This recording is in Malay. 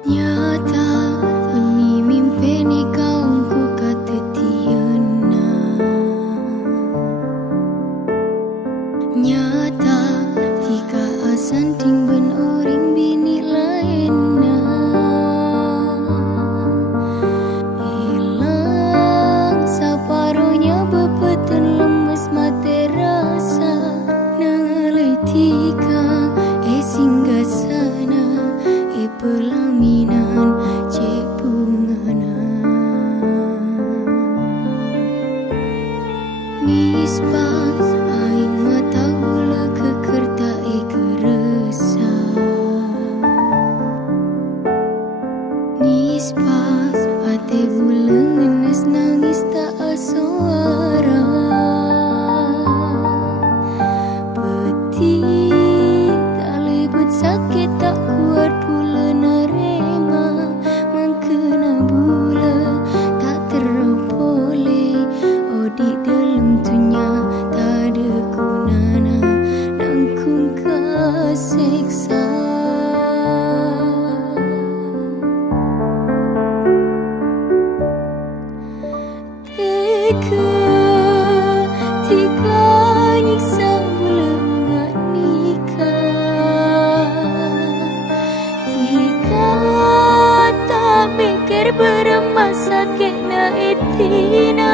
Nyata demi mimpi ni kau ku kata tiana. Nyata tika asan tingben orang bini lainna. Hilang saparuhnya bepeten lemes mati rasa. Nangalai tika singgah sana pelaminan cek bungana. Mispas aing mata gula kekerta keresa. Mispas ate gula ngenes nangis tak suara. Peti tak lebut sakit tak kuat pula narema. Mangkena bula tak terpoleh. Oh di dalam tunya tak ada gunana. Nangkung kaseksa. Tika nyiksa bula ngat nikah. Tika tak mikir beremas sakit na itina.